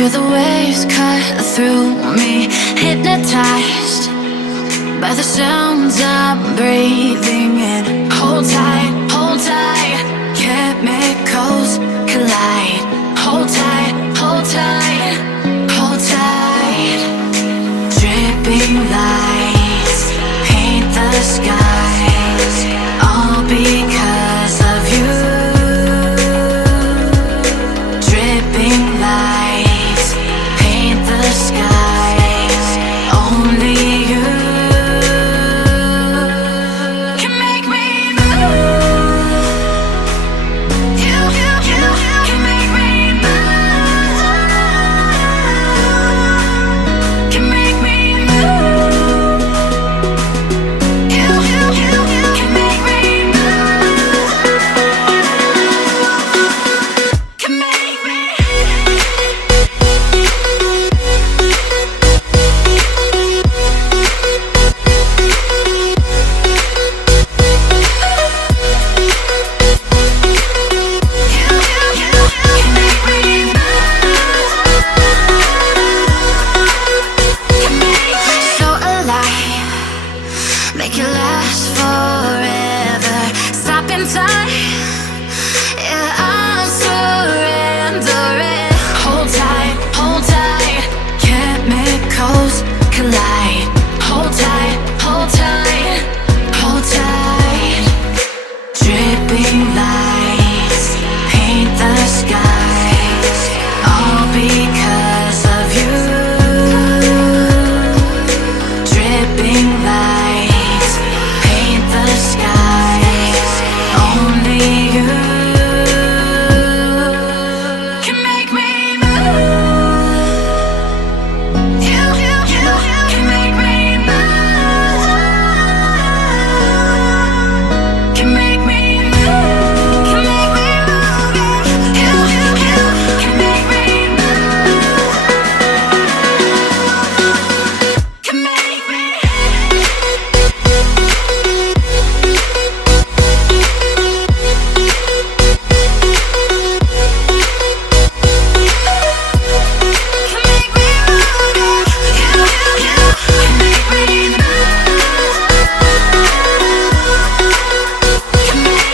Feel the waves cut through me, hypnotized by the sounds I'm breathing in. Hold tight, chemicals collide. Hold tight, hold tight, hold tight. Dripping lights paint the skies, all because of you. Dripping lights paint the skies, only you can make me move. You can make me move. Can make me move. You can make me move. Can make me. So alive, make it last forever. Stop in time, yeah, I'm surrendering. Hold tight, chemicals collide. Hold tight, hold tight, hold tight. Dripping lights paint the skies, all because of you. Dripping lights paint the skies, only you can make me move. You can make me move. Can make me move. Can make me move. You can make me move. Can make me. Can make me move. You can make me move. Can make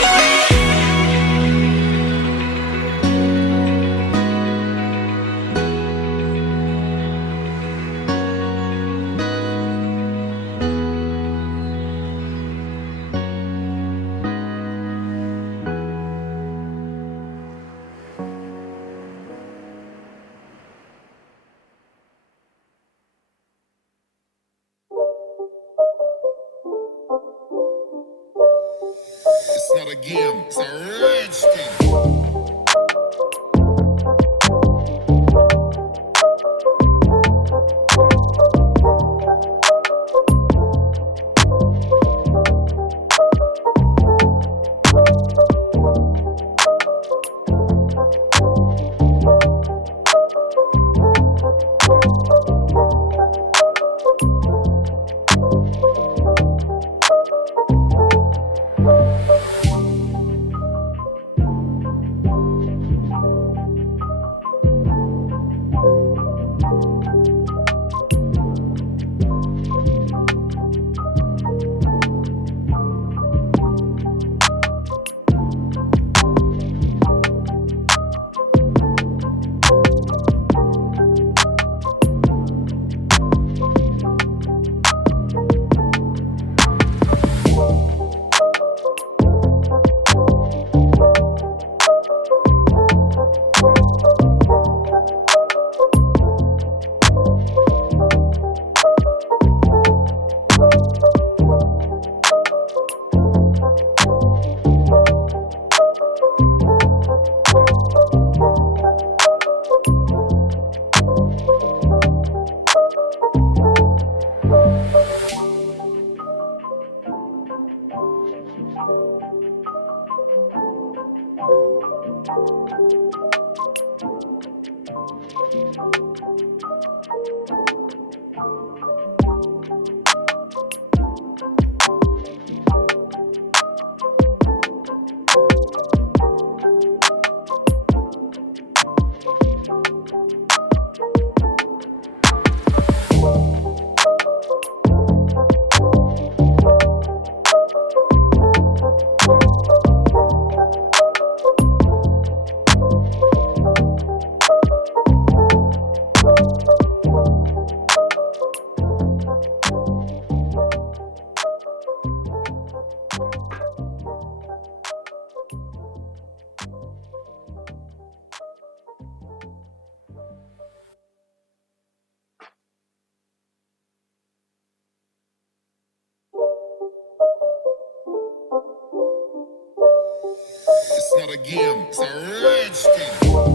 It's not a game, it's a rage thing. not a game, it's a rich thing.